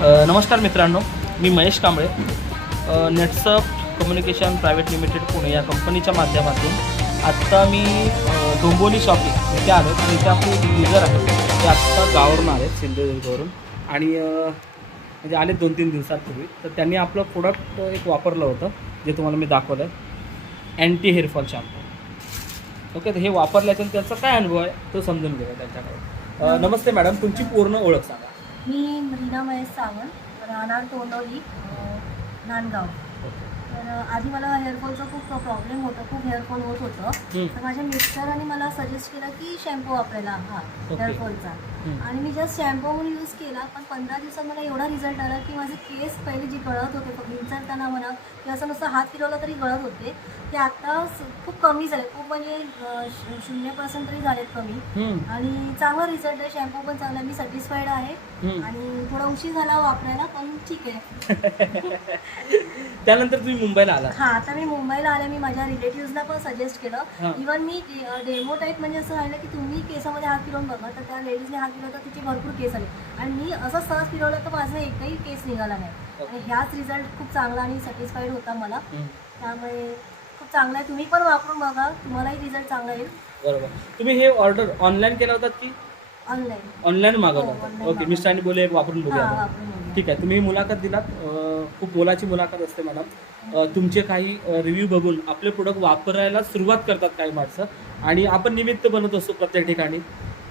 नमस्कार मित्रांनो, मी Mahesh Kamble. Netsap communication private limited Pune या कंपनीच्या माध्यमातून आत्ता मी डोंबिवली शॉपिंग इथे आलो आणि इथे आपले युजर आहेत ते आत्ता गावावरून आले, सिंधुदुर्गवरून. आणि म्हणजे आले 2-3 दिवसांपूर्वी. तर त्यांनी आपलं प्रोडक्ट एक वापरलं होतं जे तुम्हाला मी दाखवलं आहे, अँटी हेअरफॉल शॅम्पू. ओके, तर हे वापरल्याच्यानं त्याचा काय अनुभव आहे तो समजून घेऊया त्यांच्याकडे. नमस्ते मॅडम, तुमची पूर्ण ओळख सांगा. मी रीना महेश सावंत, राहणार तोंडवली, नांदगाव. तर आधी मला हेअरफॉलचा खूप प्रॉब्लेम होता, खूप हेअरफॉल होत होतं. तर माझ्या मिस्टरांनी मला सजेस्ट केलं की शॅम्पू वापरायला हेअरफॉलचा. आणि मी जस्ट शॅम्पू म्हणून यूज केला, पण 15 दिवसात मला एवढा रिझल्ट आला की माझे केस पहिले जे गळत होते विंचरताना म्हणा किंवा असं नुसतं हात फिरवला तरी गळत होते, ते आता खूप कमी झाले. खूप म्हणजे 0% तरी झालेत कमी. आणि चांगला रिझल्ट आहे, शॅम्पू पण चांगला, मी सॅटिस्फाईड आहे. आणि थोडा उशीर झाला वापरायला, पण ठीक आहे. त्यानंतर तुम्ही मुंबईला आला? हां, आता मी मुंबईला आले. मी माझ्या रिलेटिव्हजला पण सजेस्ट केलं. इव्हन मी डेमो टाईप म्हणजे असं राहिलं की तुम्ही केसामध्ये हात फिरवून बघा. तर त्या लेडीजने हात फिरवला तर तिचे भरपूर केस आले आणि मी असं सहज फिरवलं तर माझं एकही केस निघाला नाही. आणि ह्याच रिझल्ट खूप चांगला आणि सॅटिस्फाईड होता मला. त्यामुळे खूप चांगला आहे, तुम्ही पण वापरून बघा, तुम्हालाही रिझल्ट चांगला येईल. बरोबर. तुम्ही हे ऑर्डर ऑनलाईन केला होता की ऑनलाईन मागवला होता? ओके, मिस्टरांनी बोलले वापरून बघूया. ठीक आहे, तुम्ही मुलाखत दिलात, खूप मोलाची मुलाखत असते मॅडम. तुमचे काही रिव्ह्यू बघून आपले प्रोडक्ट वापरायला सुरुवात करतात काही माणसं, आणि आपण निमित्त बनत असतो प्रत्येक ठिकाणी.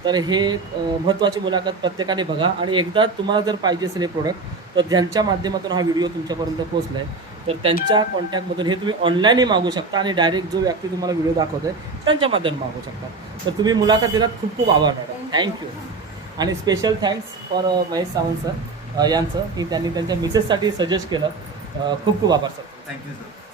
तर हे महत्त्वाची मुलाखत प्रत्येकाने बघा. आणि एकदा तुम्हाला जर पाहिजे असेल हे प्रोडक्ट, तर ज्यांच्या माध्यमातून हा व्हिडिओ तुमच्यापर्यंत पोहोचला आहे तर त्यांच्या कॉन्टॅक्टमधून हे तुम्ही ऑनलाईनही मागू शकता आणि डायरेक्ट जो व्यक्ती तुम्हाला व्हिडिओ दाखवतो आहे त्यांच्या माध्यमातून मागू शकता. तर तुम्ही मुलाखत दिलात, खूप खूप आभार मॅडम, थँक्यू. आणि special thanks for Mahesh Sawant sir यांचं, की त्यांनी त्यांच्या मिसेससाठी सजेस्ट केलं. खूप खूप आभार सर. Thank you sir.